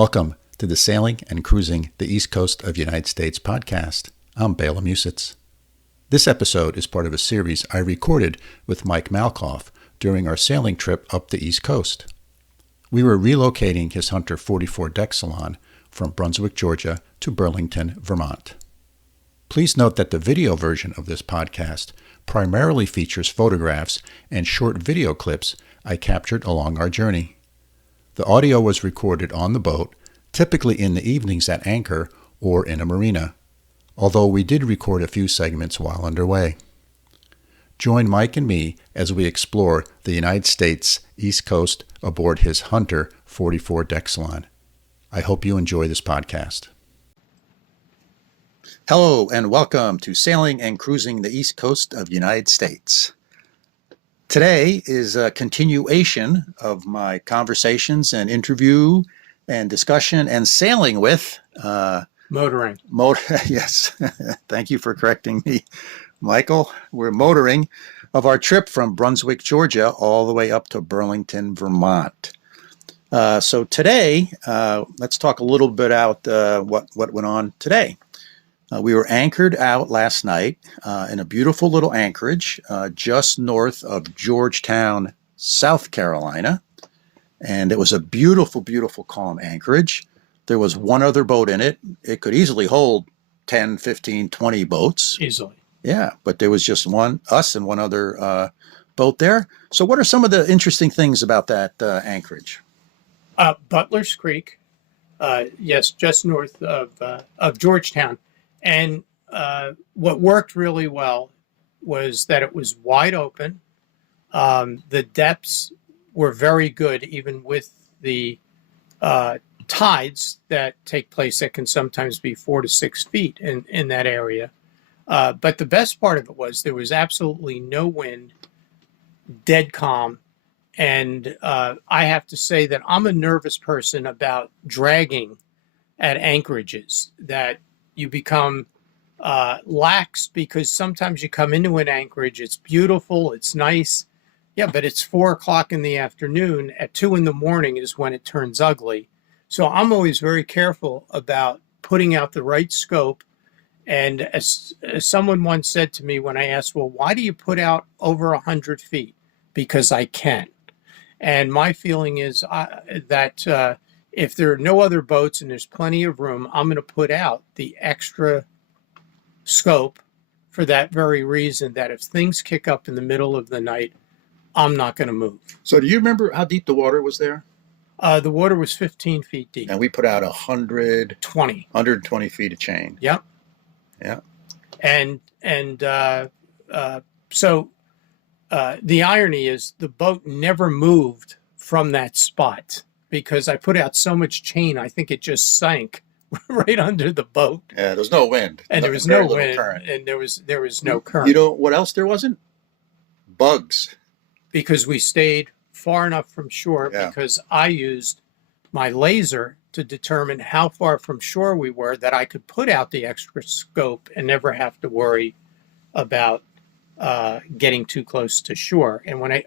Welcome to the Sailing and Cruising the East Coast of the United States podcast. I'm Bela Musits. This episode is part of a series I recorded with Mike Malekoff during our sailing trip up the East Coast. We were relocating his Hunter 44 Deck Salon from Brunswick, Georgia to Burlington, Vermont. Please note that the video version of this podcast primarily features photographs and short video clips I captured along our journey. The audio was recorded on the boat, typically in the evenings at anchor or in a marina, although we did record a few segments while underway. Join Mike and me as we explore the United States East Coast aboard his Hunter 44 Deck Salon. I hope you enjoy this podcast. Hello and welcome to Sailing and Cruising the East Coast of the United States. Today is a continuation of my conversations and interview and discussion and sailing with... Motoring. Yes, thank you for correcting me, Michael. We're motoring of our trip from Brunswick, Georgia, all the way up to Burlington, Vermont. So today, let's talk a little bit about what went on today. We were anchored out last night in a beautiful little anchorage just north of Georgetown, South Carolina. And it was a beautiful, beautiful, calm anchorage. There was one other boat in it. It could easily hold 10, 15, 20 boats. Easily. Yeah, but there was just us and one other boat there. So what are some of the interesting things about that anchorage? Butler's Creek, yes, just north of Georgetown. And what worked really well was that it was wide open. The depths were very good, even with the tides that take place that can sometimes be 4 to 6 feet in that area. But the best part of it was there was absolutely no wind, dead calm. And I have to say that I'm a nervous person about dragging at anchorages, that you become lax because sometimes you come into an anchorage, it's beautiful, it's nice. Yeah, but it's 4 o'clock in the afternoon. At 2 in the morning is when it turns ugly. So I'm always very careful about putting out the right scope. And as someone once said to me when I asked, well, why do you put out over 100 feet? Because I can. And my feeling is that if there are no other boats and there's plenty of room, I'm going to put out the extra scope for that very reason, that if things kick up in the middle of the night, I'm not going to move. So do you remember how deep the water was there? The water was 15 feet deep. And we put out 120 feet of chain. Yep. Yeah. And so the irony is the boat never moved from that spot because I put out so much chain, I think it just sank right under the boat. Yeah, there was no wind. And there was no wind, current. And there was no current. You know what else there wasn't? Bugs. Because we stayed far enough from shore, because I used my laser to determine how far from shore we were, that I could put out the extra scope and never have to worry about getting too close to shore. And when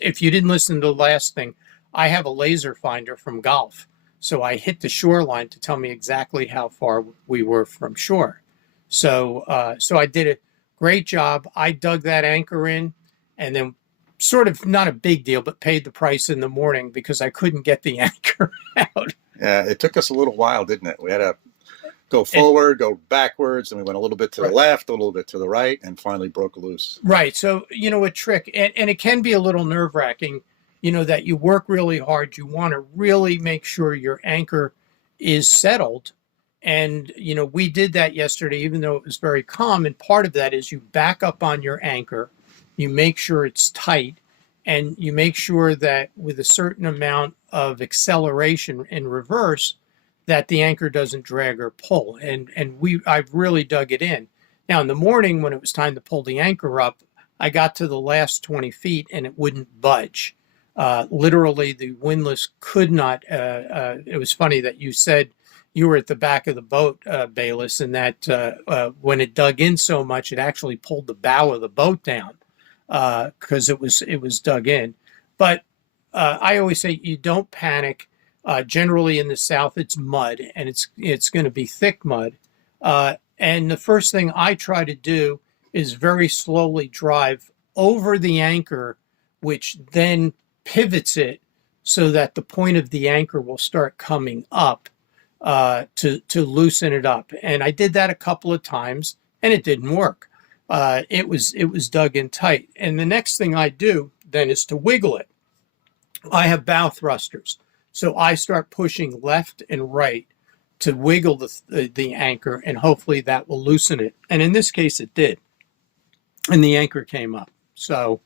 if you didn't listen to the last thing, I have a laser finder from golf. So I hit the shoreline to tell me exactly how far we were from shore. So I did a great job. I dug that anchor in and then sort of not a big deal, but paid the price in the morning because I couldn't get the anchor out. Yeah, it took us a little while, didn't it? We had to go forward, go backwards, and we went a little bit to the left, a little bit to the right, and finally broke loose. Right. So, a trick, and it can be a little nerve-wracking, that you work really hard. You want to really make sure your anchor is settled. And, we did that yesterday, even though it was very calm. And part of that is you back up on your anchor, you make sure it's tight, and you make sure that with a certain amount of acceleration in reverse, that the anchor doesn't drag or pull. And I've really dug it in. Now, in the morning, when it was time to pull the anchor up, I got to the last 20 feet and it wouldn't budge. Literally, the windlass could not. It was funny that you said you were at the back of the boat, Bayless, and that when it dug in so much, it actually pulled the bow of the boat down because it was dug in. But I always say you don't panic. Generally in the south, it's mud, and it's going to be thick mud. And the first thing I try to do is very slowly drive over the anchor, which then pivots it so that the point of the anchor will start coming up to loosen it up. And I did that a couple of times, and it didn't work. It was dug in tight. And the next thing I do then is to wiggle it. I have bow thrusters, so I start pushing left and right to wiggle the anchor, and hopefully that will loosen it. And in this case, it did, and the anchor came up. So,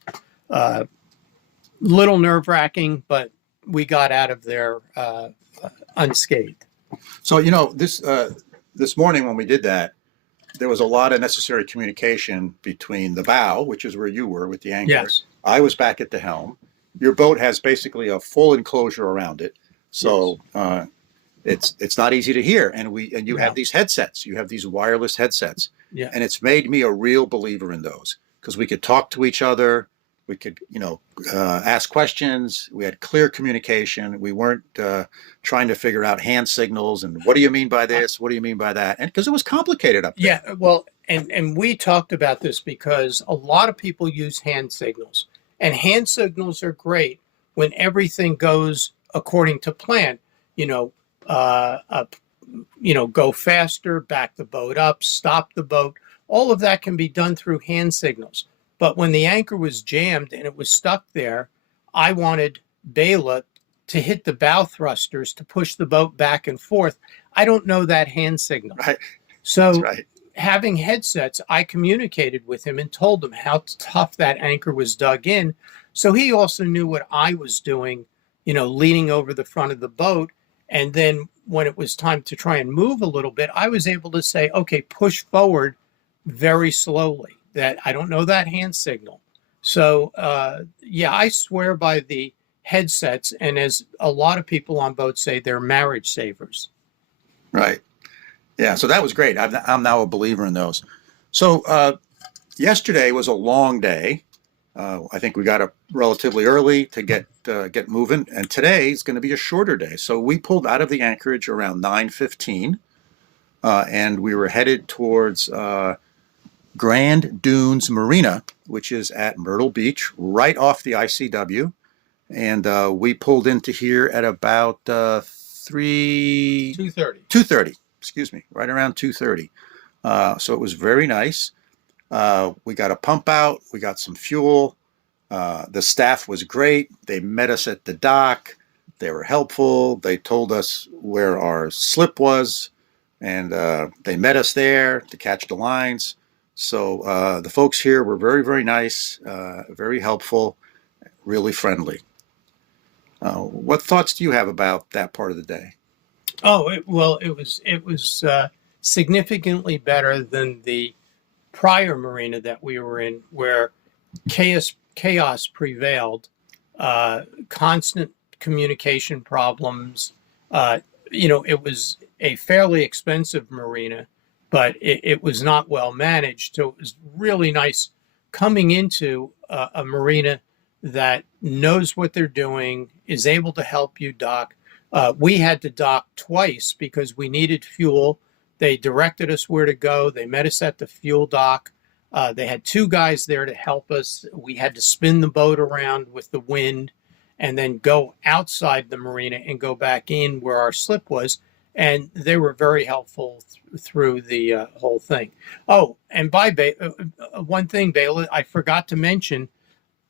little nerve-wracking, but we got out of there unscathed. So, this morning when we did that, there was a lot of necessary communication between the bow, which is where you were with the anchor. Yes. I was back at the helm. Your boat has basically a full enclosure around it. So Yes. it's not easy to hear. And you No. have these headsets. You have these wireless headsets. Yeah. And it's made me a real believer in those because we could talk to each other. We could, ask questions. We had clear communication. We weren't trying to figure out hand signals and what do you mean by this? What do you mean by that? And because it was complicated up there. Yeah, well, and we talked about this because a lot of people use hand signals, and hand signals are great when everything goes according to plan. Go faster, back the boat up, stop the boat. All of that can be done through hand signals. But when the anchor was jammed and it was stuck there, I wanted Bela to hit the bow thrusters to push the boat back and forth. I don't know that hand signal. Right. So That's right. having headsets, I communicated with him and told him how tough that anchor was dug in. So he also knew what I was doing, leaning over the front of the boat. And then when it was time to try and move a little bit, I was able to say, okay, push forward very slowly. That I don't know that hand signal. So, I swear by the headsets. And as a lot of people on boats say, they're marriage savers. Right. Yeah. So that was great. I'm now a believer in those. So yesterday was a long day. I think we got up relatively early to get moving. And today is going to be a shorter day. So we pulled out of the anchorage around 9:15 and we were headed towards Grand Dunes Marina, which is at Myrtle Beach, right off the ICW. And we pulled into here at about 2:30, excuse me, right around 2:30. So it was very nice. We got a pump out. We got some fuel. The staff was great. They met us at the dock. They were helpful. They told us where our slip was, and they met us there to catch the lines. So the folks here were very, very nice, very helpful, really friendly. What thoughts do you have about that part of the day? Oh, it was significantly better than the prior marina that we were in, where chaos prevailed, constant communication problems. It was a fairly expensive marina, but it was not well managed. So it was really nice coming into a marina that knows what they're doing, is able to help you dock. We had to dock twice because we needed fuel. They directed us where to go. They met us at the fuel dock. They had two guys there to help us. We had to spin the boat around with the wind and then go outside the marina and go back in where our slip was. And they were very helpful through the whole thing. Oh, and one thing, Bela, I forgot to mention,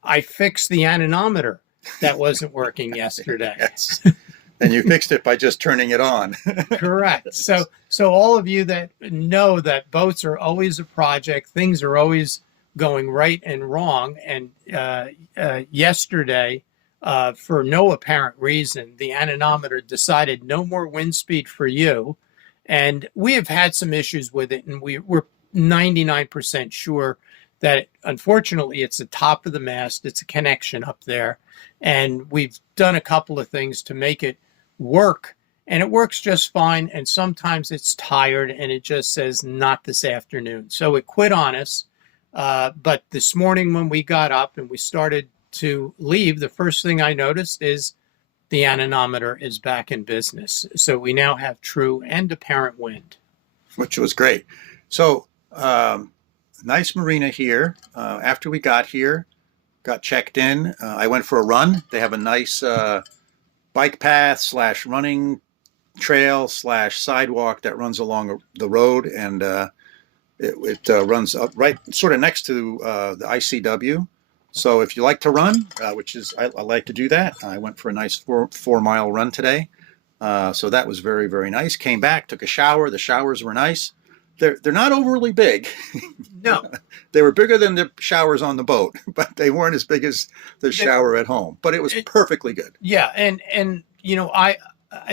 I fixed the anemometer that wasn't working yesterday. Yes. And you fixed it by just turning it on. Correct. So all of you that know that boats are always a project, things are always going right and wrong. And yesterday, for no apparent reason, the anemometer decided no more wind speed for you. And we have had some issues with it, and we're 99% sure that unfortunately it's the top of the mast. It's a connection up there. And we've done a couple of things to make it work, and it works just fine. And sometimes it's tired and it just says not this afternoon. So it quit on us. But this morning when we got up and we started to leave, the first thing I noticed is the anemometer is back in business. So we now have true and apparent wind. Which was great. So, nice marina here. After we got here, got checked in, I went for a run. They have a nice bike path / running trail / sidewalk that runs along the road, and it runs up right sort of next to the ICW. So if you like to run, which is I like to do that, I went for a nice 4-mile run today. So that was very, very nice. Came back, took a shower. The showers were nice. They're not overly big. No, they were bigger than the showers on the boat, but they weren't as big as the shower at home. But it was perfectly good. Yeah, and you know, I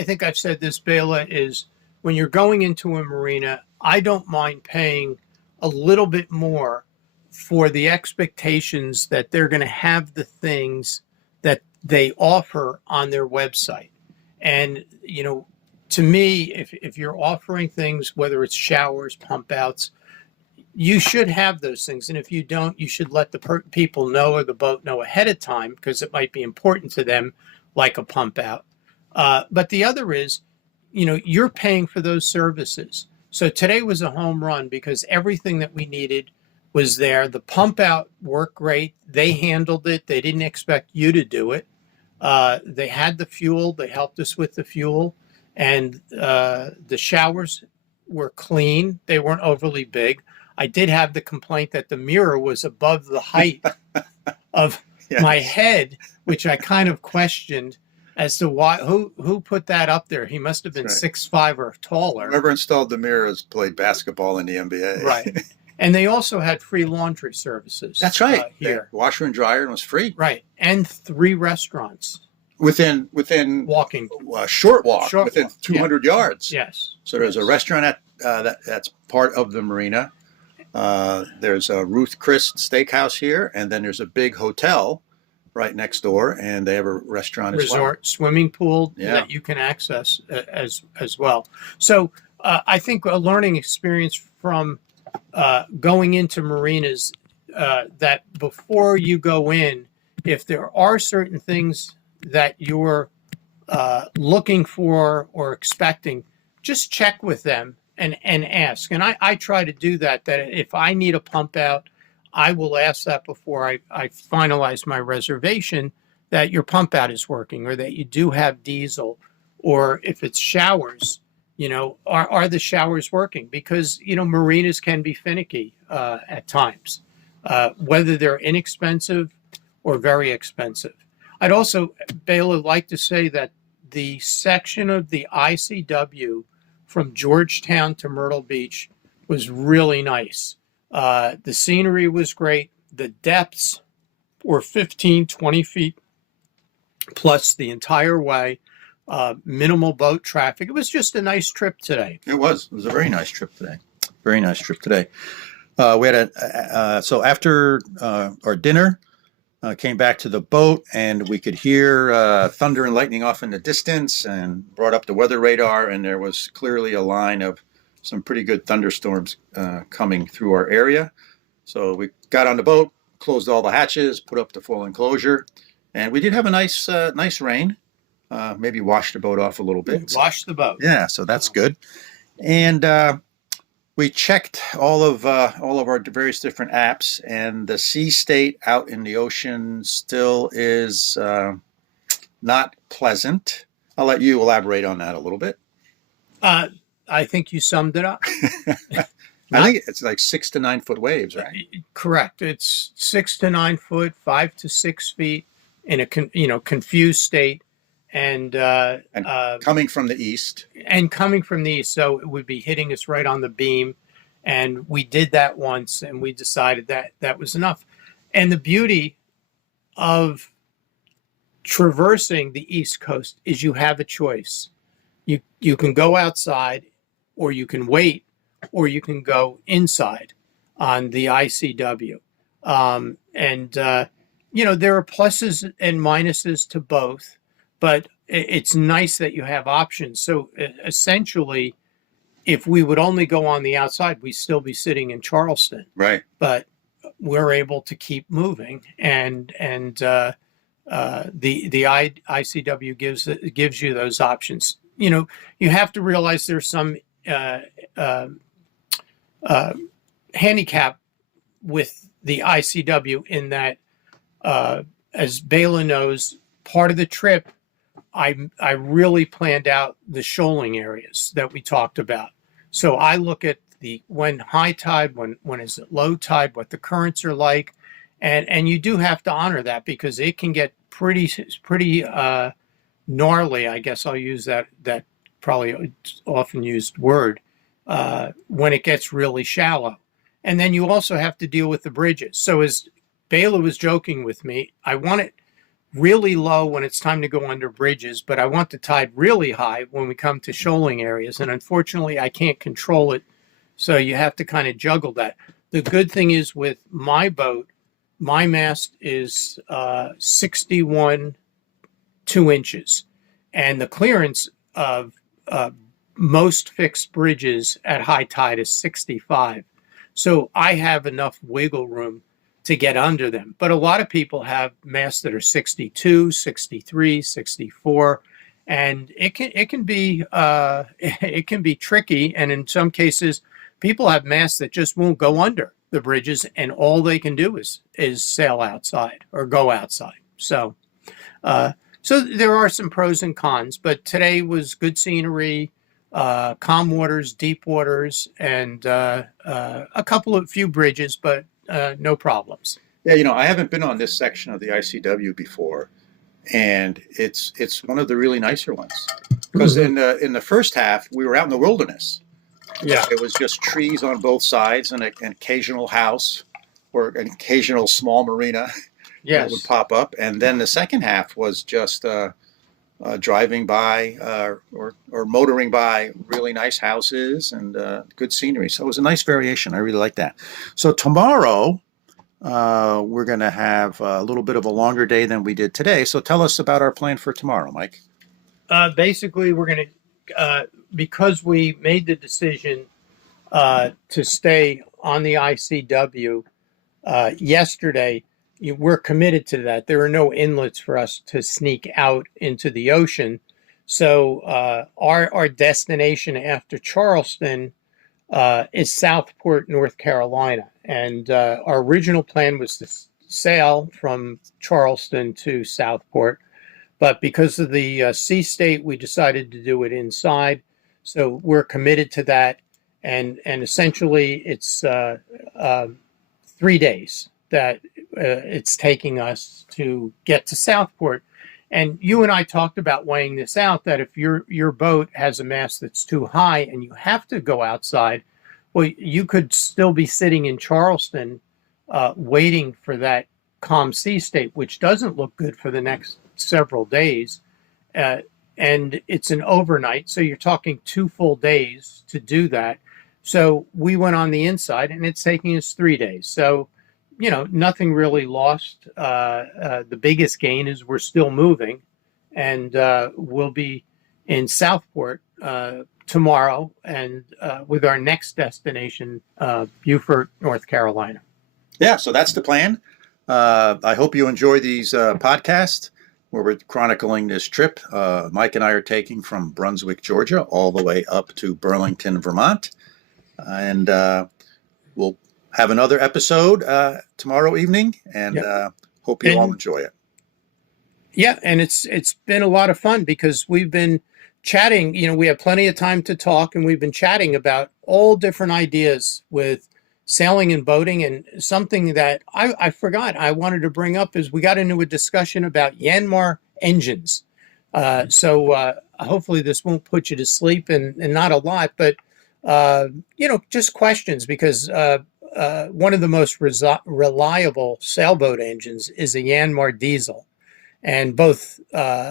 think I've said this, Bela, is when you're going into a marina, I don't mind paying a little bit more for the expectations that they're going to have the things that they offer on their website. And, you know, to me, if you're offering things, whether it's showers, pump outs, you should have those things. And if you don't, you should let the people know or the boat know ahead of time, because it might be important to them, like a pump out. But the other is, you know, you're paying for those services. So today was a home run because everything that we needed was there. The pump out worked great. They handled it. They didn't expect you to do it. They had the fuel. They helped us with the fuel. And the showers were clean. They weren't overly big. I did have the complaint that the mirror was above the height of Yes. my head, which I kind of questioned as to why, who put that up there. He must have been That's right. 6'5" or taller. Whoever installed the mirrors played basketball in the NBA. Right. And they also had free laundry services. That's right. Here. Washer and dryer was free. Right. And 3 restaurants. Within Walking. a short walk, within walk, 200 yards. Yes. So there's a restaurant that's part of the marina. There's a Ruth Chris Steakhouse here, and then there's a big hotel right next door, and they have a restaurant as well. Resort, swimming pool Yeah. that you can access as well. So I think a learning experience from going into marinas, that before you go in, if there are certain things that you're looking for or expecting, just check with them and ask. And I try to do that if I need a pump out, I will ask that before I finalize my reservation, that your pump out is working, or that you do have diesel, or if it's showers, you know, are the showers working? Because, you know, marinas can be finicky at times, whether they're inexpensive or very expensive. I'd also, Bela, like to say that the section of the ICW from Georgetown to Myrtle Beach was really nice. The scenery was great. The depths were 15, 20 feet plus the entire way. Minimal boat traffic. It was just a nice trip today. It was a very nice trip today. Very nice trip today. We had so after our dinner, came back to the boat, and we could hear thunder and lightning off in the distance, and brought up the weather radar, and there was clearly a line of some pretty good thunderstorms coming through our area. So we got on the boat, closed all the hatches, put up the full enclosure, and we did have a nice rain. Maybe washed the boat off a little bit. Wash the boat. Yeah, so that's good. And we checked all of our various different apps, and the sea state out in the ocean still is not pleasant. I'll let you elaborate on that a little bit. I think you summed it up. I think it's like 6 to 9 foot waves, right? Correct. It's 6 to 9 foot, 5 to 6 feet in a confused state, and coming from the east. And coming from the east, so it would be hitting us right on the beam. And we did that once, and we decided that was enough. And the beauty of traversing the East Coast is you have a choice. You can go outside, or you can wait, or you can go inside on the ICW. You know, there are pluses and minuses to both, but it's nice that you have options. So essentially, if we would only go on the outside, we'd still be sitting in Charleston. Right. But we're able to keep moving and ICW gives you those options. You have to realize there's some handicap with the ICW in that, as Bela knows, part of the trip, I really planned out the shoaling areas that we talked about. So I look at when high tide, when is it low tide, what the currents are like, and you do have to honor that because it can get pretty gnarly. I guess I'll use that probably often used word when it gets really shallow. And then you also have to deal with the bridges. So as Bela was joking with me, I want it really low when it's time to go under bridges, but I want the tide really high when we come to shoaling areas. And unfortunately, I can't control it. So you have to kind of juggle that. The good thing is with my boat, my mast is 61 2 inches. And the clearance of most fixed bridges at high tide is 65. So I have enough wiggle room to get under them. But a lot of people have masts that are 62, 63, 64, and it can be tricky. And in some cases, people have masts that just won't go under the bridges, and all they can do is sail outside or go outside. So there are some pros and cons, but today was good scenery, calm waters, deep waters, and a few bridges, but no problems. Yeah, I haven't been on this section of the ICW before, and it's one of the really nicer ones because in the first half we were out in the wilderness. Yeah, it was just trees on both sides and an occasional house or an occasional small marina that would pop up, and then the second half was just driving by or motoring by really nice houses and good scenery. So it was a nice variation. I really like that. So tomorrow we're going to have a little bit of a longer day than we did today. So tell us about our plan for tomorrow, Mike. Basically, we're going to, because we made the decision to stay on the ICW yesterday, we're committed to that. There are no inlets for us to sneak out into the ocean. So our destination after Charleston is Southport, North Carolina. And our original plan was to sail from Charleston to Southport. But because of the sea state, we decided to do it inside. So we're committed to that. And essentially, it's 3 days that it's taking us to get to Southport. And you and I talked about weighing this out, that if your boat has a mast that's too high and you have to go outside, well, you could still be sitting in Charleston waiting for that calm sea state, which doesn't look good for the next several days. And it's an overnight, so you're talking 2 full days to do that. So we went on the inside, and it's taking us 3 days. So nothing really lost. The biggest gain is we're still moving, and we'll be in Southport tomorrow, and with our next destination, Beaufort, North Carolina. Yeah, so that's the plan. I hope you enjoy these podcasts where we're chronicling this trip Mike and I are taking from Brunswick, Georgia, all the way up to Burlington, Vermont. And we'll have another episode tomorrow evening, and hope you all enjoy it. Yeah, and it's been a lot of fun because we've been chatting. We have plenty of time to talk, and we've been chatting about all different ideas with sailing and boating. And something that I forgot I wanted to bring up is we got into a discussion about Yanmar engines. So hopefully this won't put you to sleep, and not a lot, but just questions, because one of the most reliable sailboat engines is a Yanmar diesel. And both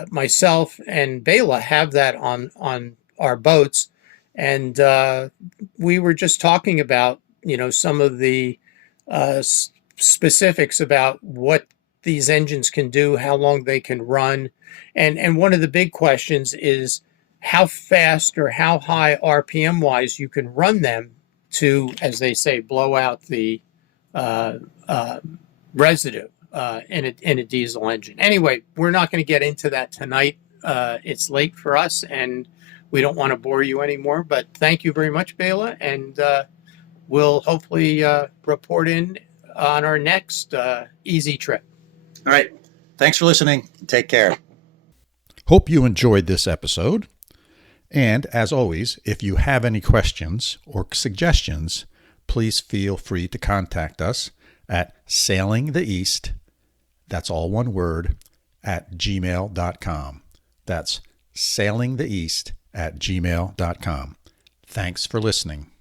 myself and Bela have that on our boats. And we were just talking about, some of the specifics about what these engines can do, how long they can run. And one of the big questions is how fast or how high RPM wise you can run them to, as they say, blow out the residue. in a diesel engine. Anyway, we're not going to get into that tonight. It's late for us, and we don't want to bore you anymore. But thank you very much, Bela, and we'll hopefully report in on our next easy trip. All right. Thanks for listening. Take care. Hope you enjoyed this episode. And as always, if you have any questions or suggestions, please feel free to contact us at sailingtheeast, that's all one word, at gmail.com. That's sailingtheeast at gmail.com. Thanks for listening.